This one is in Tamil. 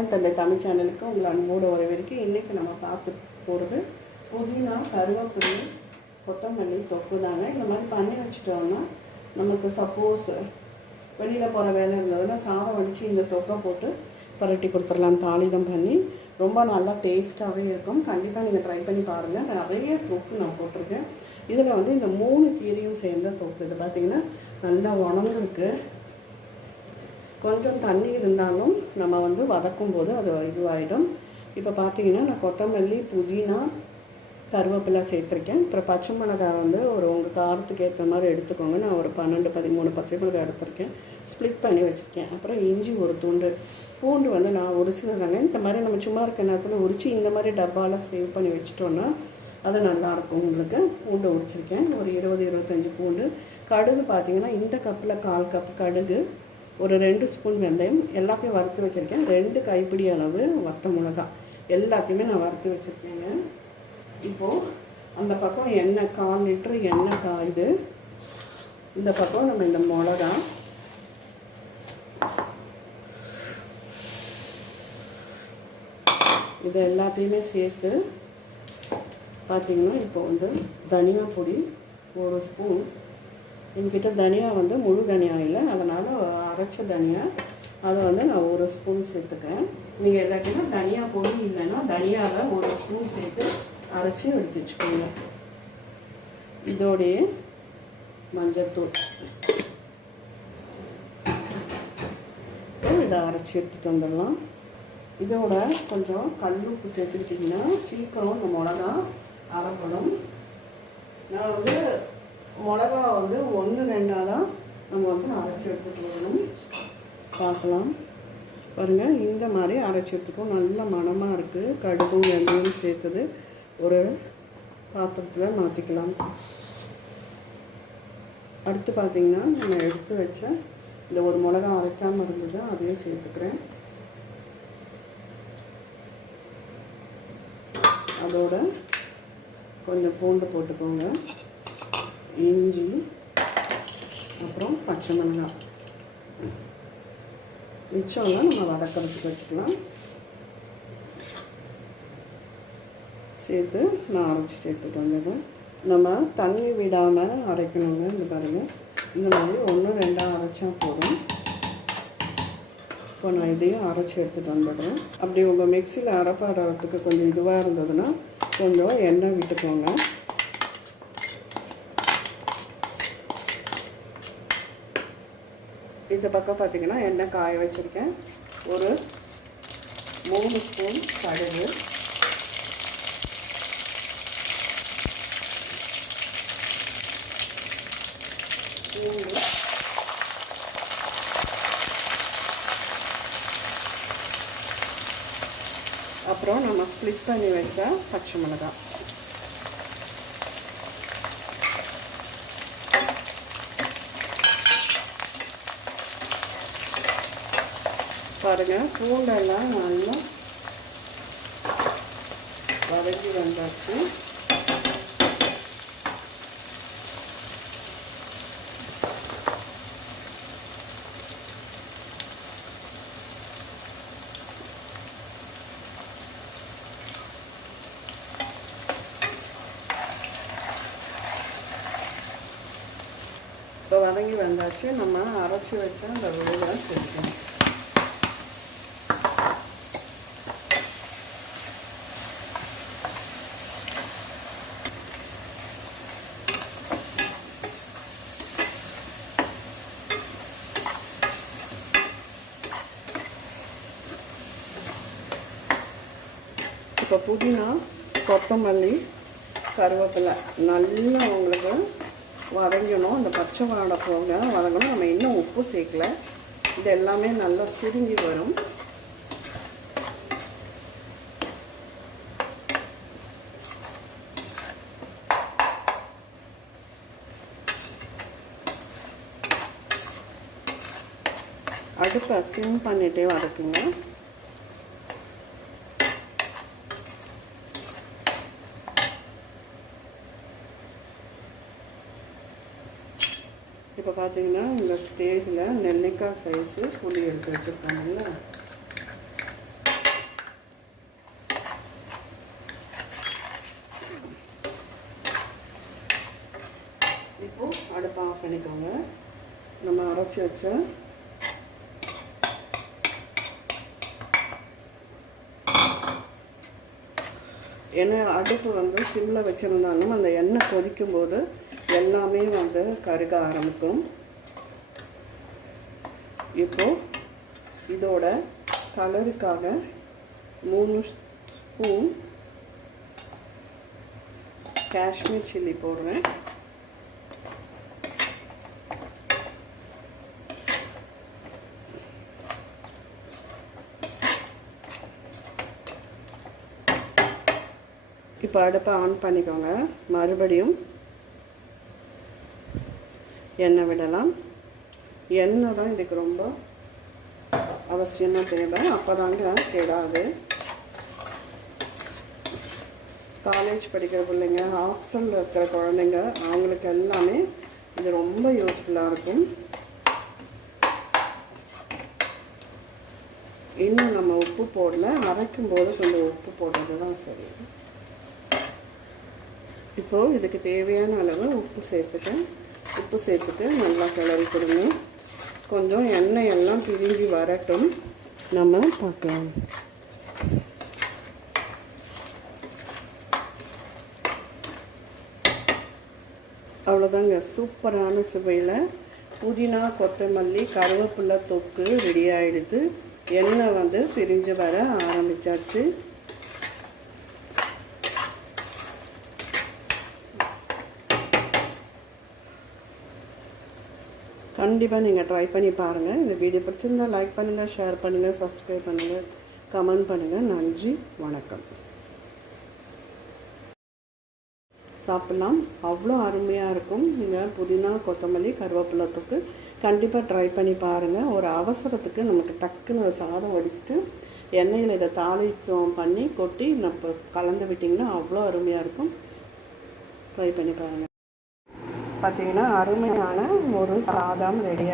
அம்மாவின் தந்தை தமிழ் சேனலுக்கு உங்களை அன்போடு வரைக்கும் இன்றைக்கி நம்ம பார்த்து போகிறது புதினா கருவேப்பிலை கொத்தமல்லி தொக்கு தாங்க. இந்த மாதிரி பண்ணி வச்சுட்டோம்னா நமக்கு சப்போஸ் வெளியில் போகிற வேலை இருந்ததுன்னா சாதம் வடித்து இந்த தொக்கை போட்டு புரட்டி கொடுத்துடலாம். தாளிதம் பண்ணி ரொம்ப நல்லா டேஸ்ட்டாகவே இருக்கும். கண்டிப்பாக நீங்கள் ட்ரை பண்ணி பாருங்கள் நிறைய தொக்கு நான் போட்டிருக்கேன். இதில் வந்து இந்த மூணு கீரையும் சேர்ந்த தொக்கு. இது பார்த்திங்கன்னா நல்லா உணர்ந்துருக்கு. கொஞ்சம் தண்ணி இருந்தாலும் நம்ம வந்து வதக்கும் போது அது இதுவாகிடும் இப்போ பார்த்தீங்கன்னா நான் கொத்தமல்லி புதினா கருவேப்பிலை சேர்த்துருக்கேன். அப்புறம் பச்சை மிளகாய் வந்து ஒரு உங்கள் காரத்துக்கு ஏற்ற மாதிரி எடுத்துக்கோங்க. நான் ஒரு பன்னெண்டு பதிமூணு பச்சை மிளகாய் எடுத்திருக்கேன். ஸ்ப்ளிட் பண்ணி வச்சுருக்கேன். அப்புறம் இஞ்சி ஒரு துண்டு. பூண்டு வந்து நான் உரிச்சதாங்க இந்த மாதிரி நம்ம சும்மா இருக்க நேரத்தில் உரித்து இந்த மாதிரி டப்பாவில் சேவ் பண்ணி வச்சிட்டோன்னா அது நல்லாயிருக்கும் உங்களுக்கு. பூண்டு உரிச்சிருக்கேன். ஒரு இருபது இருபத்தஞ்சி பூண்டு. கடுகு பார்த்திங்கன்னா இந்த கப்பில் கால் கப் கடுகு. ஒரு ரெண்டு ஸ்பூன் வெந்தயம் எல்லாத்தையும் வறுத்து வச்சுருக்கேன். ரெண்டு கைப்பிடி அளவு வத்த மிளகாய் எல்லாத்தையுமே நான் வறுத்து வச்சுருக்கேங்க. இப்போது அந்த பக்கம் எண்ணெய் கால் லிட்டரு எண்ணெய் காயுது இந்த பக்கம் நம்ம இந்த மிளகா. இது எல்லாத்தையுமே சேர்த்து பார்த்திங்கன்னா இப்போ வந்து தனியா பொடி ஒரு ஸ்பூன் என்கிட்ட தனியா வந்து முழு தனியா இல்லை. அதனால் அரைச்ச தனியா அதை வந்து நான் ஒரு ஸ்பூன் சேர்த்துக்கிறேன். நீங்கள் எல்லாத்தையுமே தனியா பொடி இல்லைன்னா தனியாவில் ஒரு ஸ்பூன் சேர்த்து அரைச்சி எடுத்து வச்சுக்கோங்க. இதோடைய மஞ்சத்தூள். இதை அரைச்சி எடுத்துகிட்டு வந்துடலாம். இதோட கொஞ்சம் கல் உப்பு சேர்த்துக்கிட்டிங்கன்னா சீக்கிரம் இந்த மிளகா அரைப்படும் நான் வந்து மிளகா வந்து ஒன்று ரெண்டாக தான் நம்ம வந்து அரைச்சி எடுத்துகிட்டு வரணும் பார்க்கலாம். பாருங்கள் இந்த மாதிரி அரைச்சி எடுத்துக்கும் நல்ல மணமாக இருக்குது கடுகும் எண்ணெயும் சேர்த்தது. ஒரு பாத்திரத்தில் மாற்றிக்கலாம் அடுத்து பார்த்திங்கன்னா நம்ம எடுத்து வச்ச இந்த ஒரு மிளகா அரைக்காமல் இருந்தது அதையும் சேர்த்துக்கிறேன். அதோட கொஞ்சம் பூண்டு போட்டுக்கோங்க. இஞ்சி அப்புறம் பச்சை மிளகாய். மிச்சம்லாம் நம்ம வதக்கிறதுக்கு வச்சுக்கலாம். சேர்த்து நான் அரைச்சிட்டு எடுத்துகிட்டு வந்துடுறேன். நம்ம தண்ணி விடாமல் அரைக்கணுங்க இந்த பாருங்கள் இந்த மாதிரி ஒன்று ரெண்டாக அரைச்சா போதும். இப்போ நான் இதையும் அரைச்சி எடுத்துகிட்டு வந்துடுறேன். அப்படி உங்கள் மிக்சியில் அரைப்பாடுறதுக்கு கொஞ்சம் இதுவாக இருந்ததுன்னா கொஞ்சம் எண்ணெய் விட்டுக்கோங்க. இந்த பக்கம் பார்த்தீங்கன்னா எண்ணெய் காய வச்சுருக்கேன். ஒரு மூணு ஸ்பூன் கடுகு. பூண்டு அப்புறம் நம்ம ஸ்ப்ளிட் பண்ணி வச்ச பச்சை மிளகாய். பாருங்கள் பூண்டெல்லாம் நல்லா வதங்கி வந்தாச்சு. இப்போ வதங்கி வந்தாச்சு. நம்ம அரைச்சி வச்சா அந்த விழுதை சேர்க்கணும் இப்போ புதினா கொத்தமல்லி கருவேப்பிலை நல்லா உங்களுக்கு வதங்கணும். அந்த பச்சை வாடை போக வதங்கணும். நம்ம இன்னும் உப்பு சேர்க்கல. இது எல்லாமே நல்லா சுருங்கி வரும். அடுப்பை சிம் பண்ணிகிட்டே வதக்குங்க. இப்போ பார்த்தீங்கன்னா இந்த ஸ்டேஜில் நெல்லிக்காய் சைஸு புளி எடுத்து வச்சுருக்காங்கல்ல இப்போ அடுப்பை ஆஃப் பண்ணிக்கோங்க. நம்ம அரைச்சி வச்ச ஏன்னா அடுப்பு வந்து சிம்மில் வச்சுருந்தாலும் அந்த எண்ணெய் கொதிக்கும்போது எல்லாமே வந்து கருக ஆரம்பிக்கும். இப்போ இதோட கலருக்காக மூணு ஸ்பூன் காஷ்மீர் சில்லி போடுறேன். இப்போ அடுப்பை ஆன் பண்ணிக்கோங்க. மறுபடியும் எண்ணெய் விடலாம். எண்ணெய் தான் இதுக்கு ரொம்ப அவசியமாக தேவை. அப்போ தாங்க கெடாது காலேஜ் படிக்கிற பிள்ளைங்க ஹாஸ்டலில் இருக்கிற குழந்தைங்க அவங்களுக்கு எல்லாமே இது ரொம்ப யூஸ்ஃபுல்லாக இருக்கும். இன்னும் நம்ம உப்பு போடல. அரைக்கும் போது கொஞ்சம் உப்பு போடுறது தான் சரி. இப்போது இதுக்கு தேவையான அளவு உப்பு சேர்த்துட்டேன் உப்பு சேர்த்துட்டு நல்லா கிளறி கொடுங்க. கொஞ்சம் எண்ணெய் எல்லாம் பிரிஞ்சு வரட்டும். நம்ம பார்க்கலாம். அவ்வளோதாங்க. சூப்பரான சுவையில் புதினா கொத்தமல்லி கருவேப்பிலை தொக்கு ரெடி ஆகிடுது எண்ணெய் வந்து பிரிஞ்சு வர ஆரம்பிச்சாச்சு. கண்டிப்பாக நீங்கள் ட்ரை பண்ணி பாருங்கள் இந்த வீடியோ பிடிச்சிருந்தால் லைக் பண்ணுங்கள் ஷேர் பண்ணுங்கள் சப்ஸ்கிரைப் பண்ணுங்கள் கமெண்ட் பண்ணுங்கள் நன்றி வணக்கம். சாப்பிட்லாம். அவ்வளோ அருமையாக இருக்கும். நீங்கள் புதினா கொத்தமல்லி கருவேப்பிலத்துக்கு கண்டிப்பாக ட்ரை பண்ணி பாருங்கள் ஒரு அவசரத்துக்கு நமக்கு டக்குன்னு ஒரு சாதம் வடித்து எண்ணெயில் இதை தாளிச்சம் பண்ணி கொட்டி நம்ம கலந்து விட்டிங்கன்னா அவ்வளோ அருமையாக இருக்கும். ட்ரை பண்ணி பாருங்கள் பார்த்தீங்கன்னா அருமையான ஒரு சாதம் ரெடி